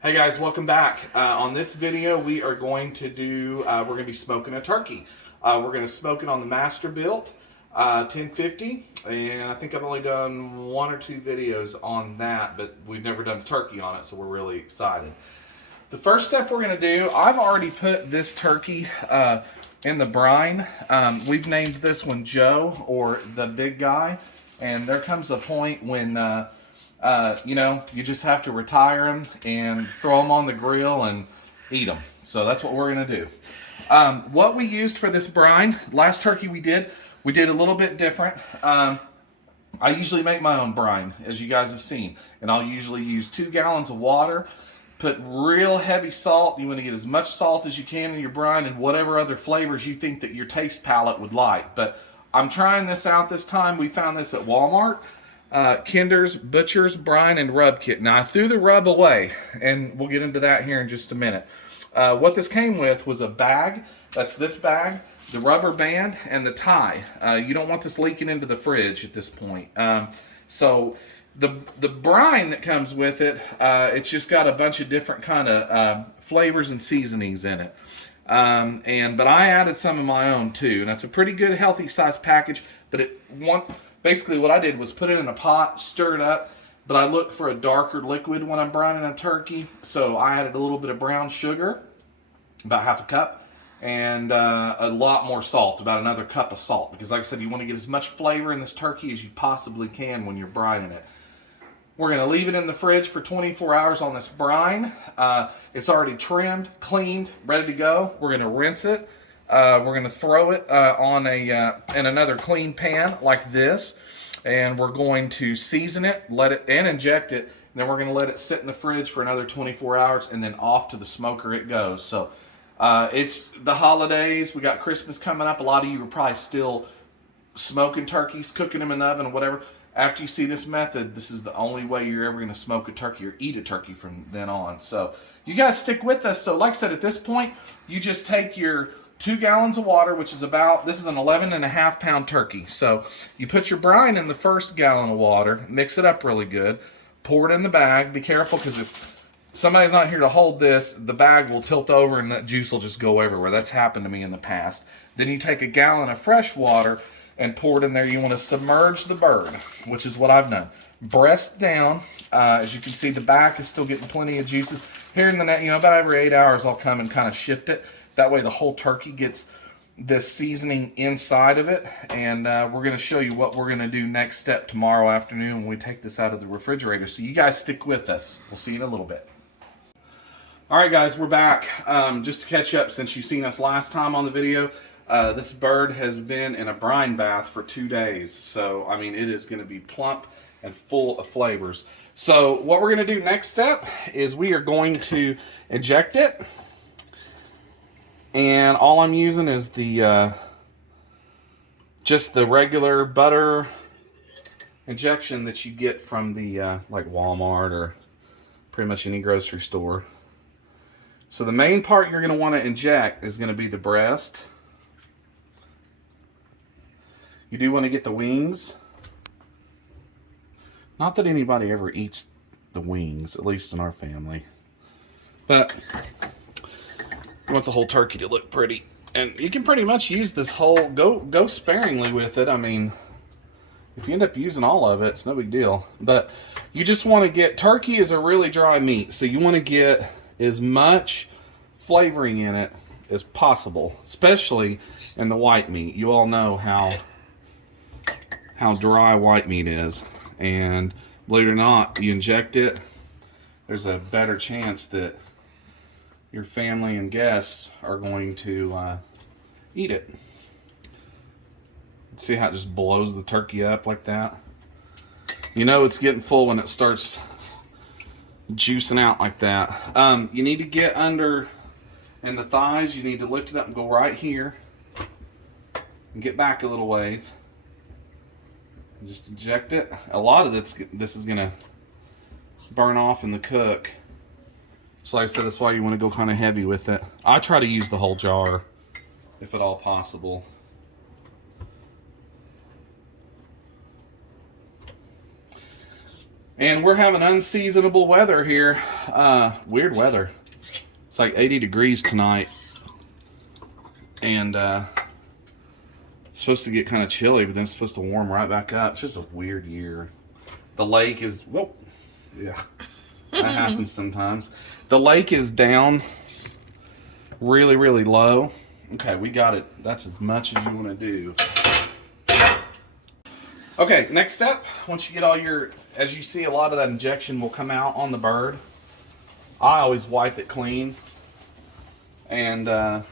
Hey guys, welcome back. On this video, we are going to do, we're going to be smoking a turkey. We're going to smoke it on the Masterbuilt 1050, and I think I've only done one or two videos on that, but we've never done a turkey on it, so we're really excited. The first step we're going to do, I've already put this turkey in the brine. We've named this one Joe, or the big guy, and there comes a point when you just have to retire them and throw them on the grill and eat them. So that's what we're going to do. What we used for this brine, last turkey we did a little bit different. I usually make my own brine, as you guys have seen. And I'll usually use 2 gallons of water, put real heavy salt. You want to get as much salt as you can in your brine and whatever other flavors you think that your taste palate would like. But I'm trying this out this time. We found this at Walmart. Kinder's Butcher's Brine and Rub Kit. Now I threw the rub away, and we'll get into that here in just a minute. What this came with was a bag. That's this bag, the rubber band, and the tie. You don't want this leaking into the fridge at this point. So the brine that comes with it, it's just got a bunch of different kind of flavors and seasonings in it. But I added some of my own too, and that's a pretty good healthy size package. But basically what I did was put it in a pot, stir it up, but I look for a darker liquid when I'm brining a turkey. So I added a little bit of brown sugar, about half a cup, and a lot more salt, about another cup of salt. Because like I said, you want to get as much flavor in this turkey as you possibly can when you're brining it. We're going to leave it in the fridge for 24 hours on this brine. It's already trimmed, cleaned, ready to go. We're going to rinse it. We're going to throw it in another clean pan like this, and we're going to season it, and inject it. And then we're going to let it sit in the fridge for another 24 hours, and then off to the smoker it goes. So it's the holidays. We got Christmas coming up. A lot of you are probably still smoking turkeys, cooking them in the oven or whatever. After you see this method, this is the only way you're ever going to smoke a turkey or eat a turkey from then on. So you guys stick with us. So like I said, at this point, you just take your 2 gallons of water, which is this is an 11.5 pound turkey. So you put your brine in the first gallon of water, mix it up really good, pour it in the bag. Be careful, because if somebody's not here to hold this, the bag will tilt over and that juice will just go everywhere. That's happened to me in the past. Then you take a gallon of fresh water and pour it in there. You want to submerge the bird, which is what I've done. Breast down. As you can see, the back is still getting plenty of juices. Here in the net, about every 8 hours, I'll come and kind of shift it. That way the whole turkey gets this seasoning inside of it. And we're going to show you what we're going to do next step tomorrow afternoon when we take this out of the refrigerator. So you guys stick with us. We'll see you in a little bit. All right, guys, we're back. Just to catch up, since you've seen us last time on the video, this bird has been in a brine bath for 2 days. So, I mean, it is going to be plump and full of flavors. So what we're going to do next step is we are going to inject it. And all I'm using is just the regular butter injection that you get from the like Walmart or pretty much any grocery store. So the main part you're going to want to inject is going to be the breast. You do want to get the wings. Not that anybody ever eats the wings, at least in our family. But you want the whole turkey to look pretty. And you can pretty much use this whole, go sparingly with it. I mean, if you end up using all of it, it's no big deal. But you just want to get, turkey is a really dry meat. So you want to get as much flavoring in it as possible, especially in the white meat. You all know how dry white meat is. And believe it or not, you inject it, there's a better chance that your family and guests are going to eat it. See how it just blows the turkey up like that? You know it's getting full when it starts juicing out like that. You need to get under in the thighs. You need to lift it up and go right here and get back a little ways. Just eject it. A lot of this is going to burn off in the cook. So like I said, that's why you want to go kind of heavy with it. I try to use the whole jar, if at all possible. And we're having unseasonable weather here. Weird weather. It's like 80 degrees tonight. And it's supposed to get kind of chilly, but then it's supposed to warm right back up. It's just a weird year. The lake is, whoa, yeah, that happens sometimes. The lake is down really, really low. Okay, we got it. That's as much as you want to do. Okay, next step, once you get all your, as you see, a lot of that injection will come out on the bird. I always wipe it clean and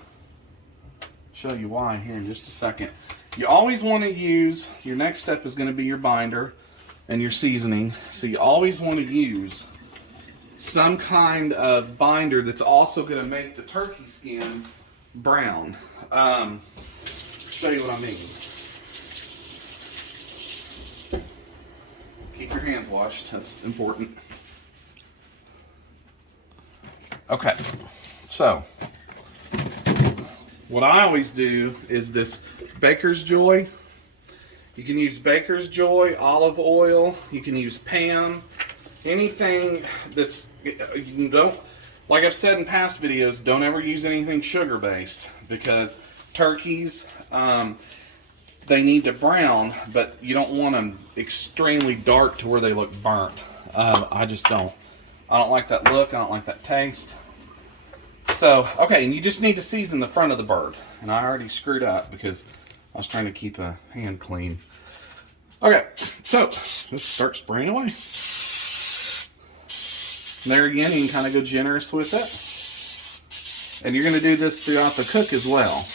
show you why here in just a second. You always want to use, your next step is going to be your binder and your seasoning. So you always want to use some kind of binder that's also going to make the turkey skin brown. Show you what I mean. Keep your hands washed, that's important. Okay, so what I always do is this Baker's Joy. You can use Baker's Joy, olive oil, you can use Pam, anything that's, you don't, like I've said in past videos, don't ever use anything sugar based because turkeys, they need to brown, but you don't want them extremely dark to where they look burnt. I just don't. I don't like that look, I don't like that taste. So, okay, and you just need to season the front of the bird. And I already screwed up because I was trying to keep a hand clean. Okay, so just start spraying away. And there again, you can kind of go generous with it. And you're going to do this throughout the cook as well.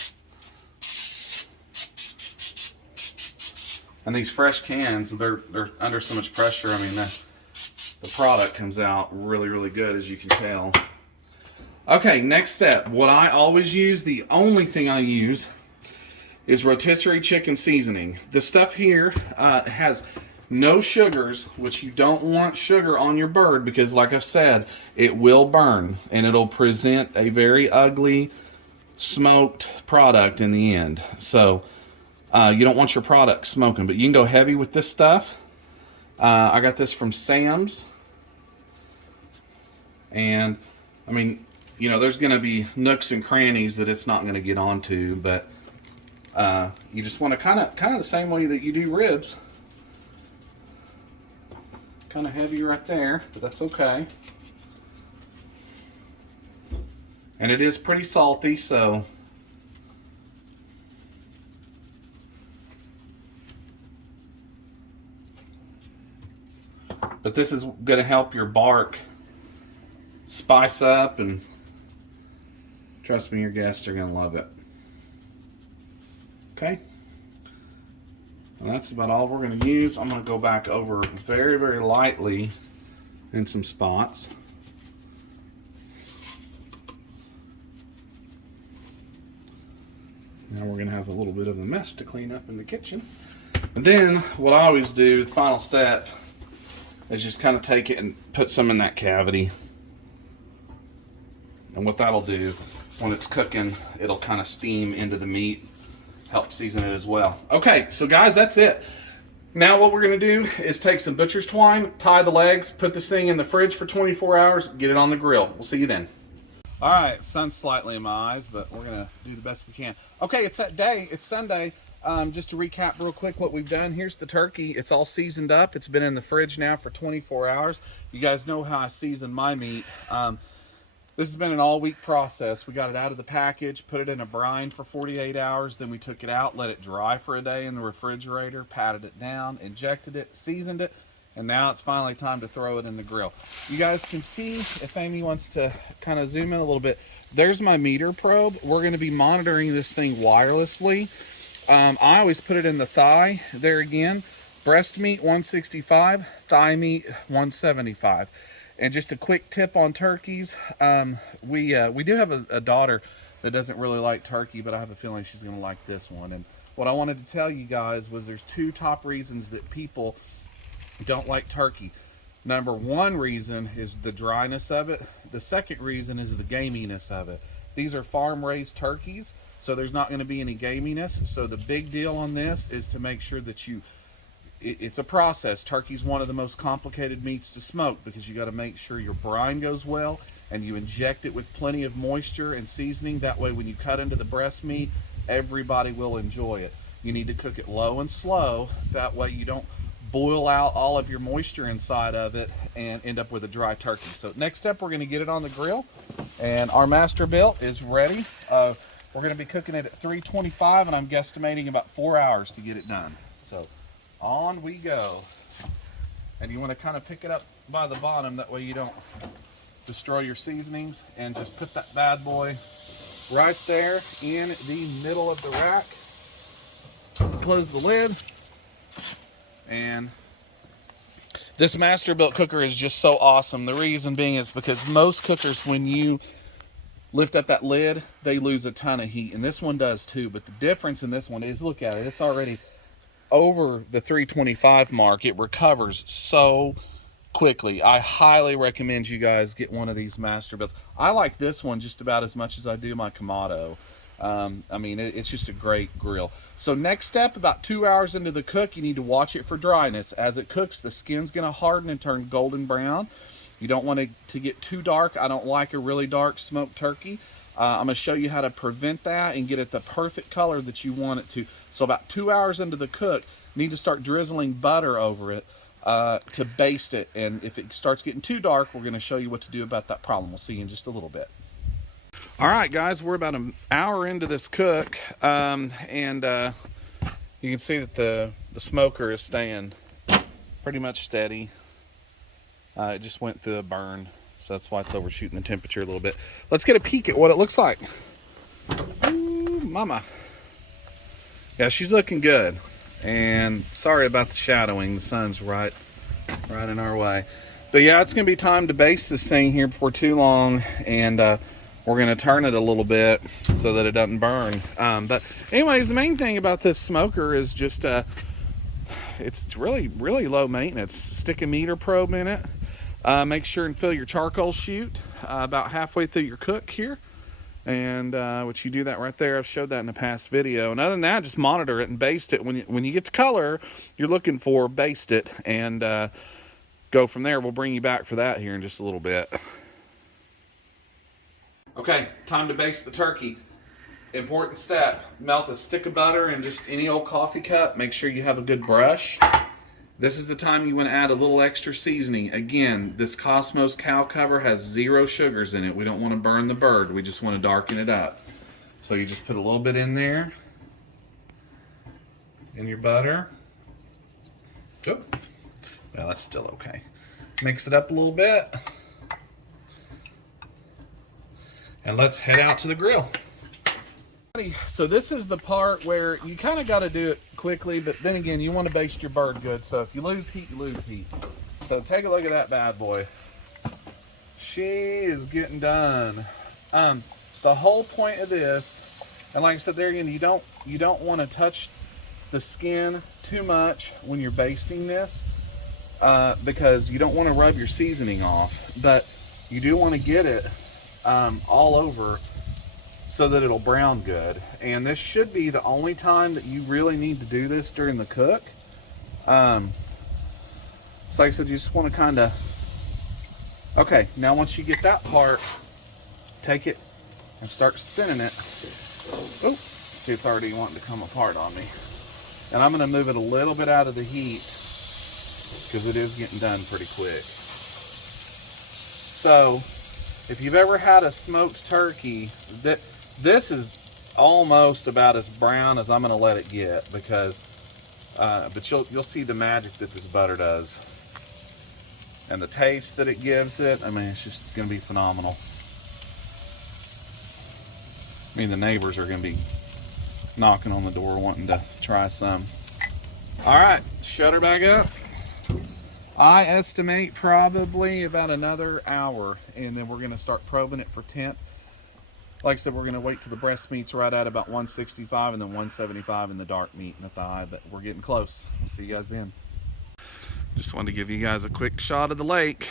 And these fresh cans, they're under so much pressure. I mean, the product comes out really, really good, as you can tell. Okay, next step. What I always use, the only thing I use, is rotisserie chicken seasoning. The stuff here has no sugars, which you don't want sugar on your bird because, like I've said, it will burn and it'll present a very ugly smoked product in the end. So you don't want your product smoking, but you can go heavy with this stuff. I got this from Sam's. And, I mean, you know, there's going to be nooks and crannies that it's not going to get onto, but you just want to kind of the same way that you do ribs. Kind of heavy right there, but that's okay. And it is pretty salty, so but this is going to help your bark spice up, and trust me, your guests are going to love it. Okay, and that's about all we're going to use. I'm going to go back over very, very lightly in some spots. Now we're going to have a little bit of a mess to clean up in the kitchen. And then what I always do, the final step, is just kind of take it and put some in that cavity. And what that'll do, when it's cooking, it'll kind of steam into the meat, help season it as well. Okay, so guys, that's it. Now what we're going to do is take some butcher's twine, tie the legs, put this thing in the fridge for 24 hours, get it on the grill. We'll see you then. All right, sun's slightly in my eyes, but we're going to do the best we can. Okay, it's that day. It's Sunday. Just to recap real quick what we've done. Here's the turkey. It's all seasoned up. It's been in the fridge now for 24 hours. You guys know how I season my meat. This has been an all-week process. We got it out of the package, put it in a brine for 48 hours, then we took it out, let it dry for a day in the refrigerator, patted it down, injected it, seasoned it, and now it's finally time to throw it in the grill. You guys can see, if Amy wants to kind of zoom in a little bit, there's my meter probe. We're going to be monitoring this thing wirelessly. I always put it in the thigh. There again, breast meat 165, thigh meat 175. And just a quick tip on turkeys. We do have a daughter that doesn't really like turkey, but I have a feeling she's going to like this one. And what I wanted to tell you guys was there's two top reasons that people don't like turkey. Number one reason is the dryness of it. The second reason is the gaminess of it. These are farm-raised turkeys, so there's not going to be any gaminess. So the big deal on this is to make sure that you it's a process. Turkey's one of the most complicated meats to smoke because you got to make sure your brine goes well and you inject it with plenty of moisture and seasoning. That way when you cut into the breast meat, everybody will enjoy it. You need to cook it low and slow. That way you don't boil out all of your moisture inside of it and end up with a dry turkey. So next step, we're going to get it on the grill, and our Masterbuilt is ready. We're going to be cooking it at 325, and I'm guesstimating about 4 hours to get it done. So on we go. And you want to kind of pick it up by the bottom, that way you don't destroy your seasonings, and just put that bad boy right there in the middle of the rack. Close the lid. And this Masterbuilt cooker is just so awesome. The reason being is because most cookers, when you lift up that lid, they lose a ton of heat, and this one does too. But the difference in this one is, look at it, it's already over the 325 mark. It recovers so quickly. I highly recommend you guys get one of these Masterbuilts. I like this one just about as much as I do my Kamado. I mean, it's just a great grill. So next step, about 2 hours into the cook, you need to watch it for dryness. As it cooks, the skin's going to harden and turn golden brown. You don't want it to get too dark. I don't like a really dark smoked turkey. I'm going to show you how to prevent that and get it the perfect color that you want it to. So about 2 hours into the cook, you need to start drizzling butter over it to baste it. And if it starts getting too dark, we're going to show you what to do about that problem. We'll see you in just a little bit. All right, guys, we're about an hour into this cook, and you can see that the smoker is staying pretty much steady. It just went through a burn, so that's why it's overshooting the temperature a little bit. Let's get a peek at what it looks like. Ooh, mama. Yeah, she's looking good. And sorry about the shadowing. The sun's right in our way. But yeah, it's going to be time to baste this thing here before too long, and we're going to turn it a little bit so that it doesn't burn. But anyways, the main thing about this smoker is just it's really low maintenance. Stick a meter probe in it. Make sure and fill your charcoal chute about halfway through your cook here. And which you do that right there. I've showed that in a past video. And other than that, just monitor it and baste it. When you get the color you're looking for, baste it, and go from there. We'll bring you back for that here in just a little bit. Okay, time to baste the turkey. Important step, melt a stick of butter in just any old coffee cup. Make sure you have a good brush. This is the time you want to add a little extra seasoning. Again, this Cosmos cow cover has 0 sugars in it. We don't want to burn the bird. We just want to darken it up. So you just put a little bit in there, in your butter. Oh, well, that's still okay. Mix it up a little bit. And let's head out to the grill. So this is the part where you kind of got to do it quickly, but then again, you want to baste your bird good. So if you lose heat, you lose heat. So take a look at that bad boy. She is getting done. The whole point of this, and like I said there again, you don't want to touch the skin too much when you're basting this, because you don't want to rub your seasoning off, but you do want to get it all over so that it'll brown good. And this should be the only time that you really need to do this during the cook. So like I said, you just want to kind of, okay, now once you get that part, take it and start spinning it. Oh, see, it's already wanting to come apart on me. And I'm going to move it a little bit out of the heat because it is getting done pretty quick. So if you've ever had a smoked turkey, this is almost about as brown as I'm going to let it get, because but you'll see the magic that this butter does and the taste that it gives it. I mean, it's just going to be phenomenal. I mean, the neighbors are going to be knocking on the door wanting to try some. All right, shut her back up. I estimate probably about another hour, and then we're going to start probing it for temp. Like I said, we're going to wait till the breast meat's right at about 165 and then 175 in the dark meat and the thigh, but we're getting close. I'll see you guys then. Just wanted to give you guys a quick shot of the lake.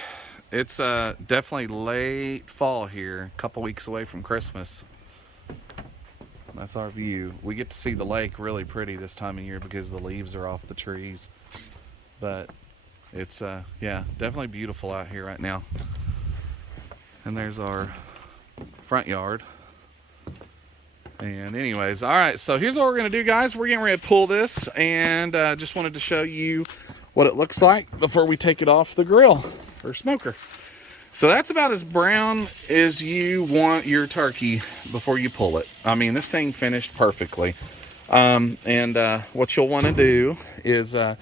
It's definitely late fall here, a couple weeks away from Christmas. That's our view. We get to see the lake really pretty this time of year because the leaves are off the trees. but it's yeah, definitely beautiful out here right now. And there's our front yard. And anyways, all right, so here's what we're gonna do, guys. We're getting ready to pull this, and just wanted to show you what it looks like before we take it off the grill or smoker. So that's about as brown as you want your turkey before you pull it. I mean, this thing finished perfectly. What you'll want to do is it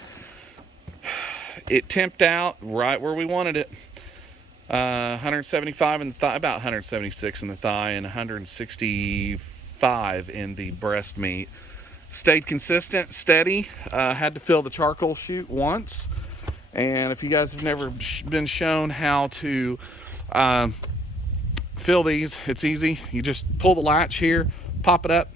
temped out right where we wanted it. 175 in the thigh, about 176 in the thigh, and 165 in the breast meat. Stayed consistent, steady. Had to fill the charcoal chute once. And if you guys have never been shown how to fill these, it's easy. You just pull the latch here, pop it up,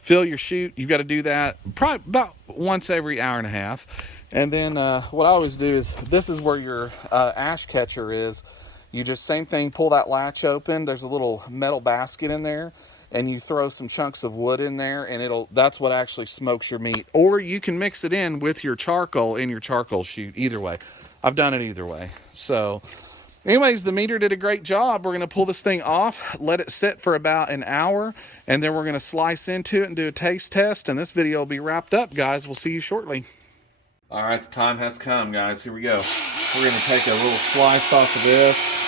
fill your chute. You've got to do that probably about once every hour and a half. And then what I always do is, this is where your ash catcher is. You just, same thing, pull that latch open. There's a little metal basket in there, and you throw some chunks of wood in there, and that's what actually smokes your meat. Or you can mix it in with your charcoal in your charcoal chute. Either way, I've done it either way. So anyways, the meter did a great job. We're gonna pull this thing off, let it sit for about an hour, and then we're gonna slice into it and do a taste test, and this video will be wrapped up, guys. We'll see you shortly. All right, the time has come, guys. Here we go. We're gonna take a little slice off of this.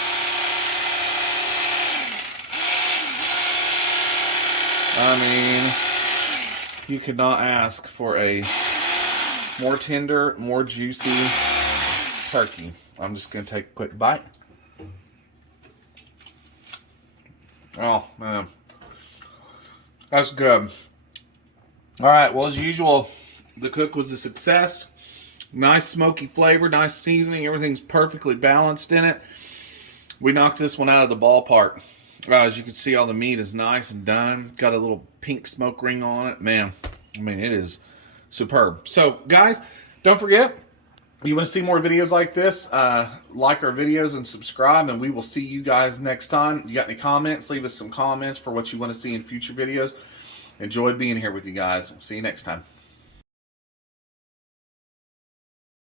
I mean, you could not ask for a more tender, more juicy turkey. I'm just gonna take a quick bite. Oh man, that's good. All right, well, as usual, the cook was a success. Nice smoky flavor, nice seasoning, everything's perfectly balanced in it. We knocked this one out of the ballpark. As you can see, all the meat is nice and done. Got a little pink smoke ring on it. Man, I mean, it is superb. So, guys, don't forget, you want to see more videos like this, like our videos and subscribe, and we will see you guys next time. You got any comments? Leave us some comments for what you want to see in future videos. Enjoyed being here with you guys. We'll see you next time.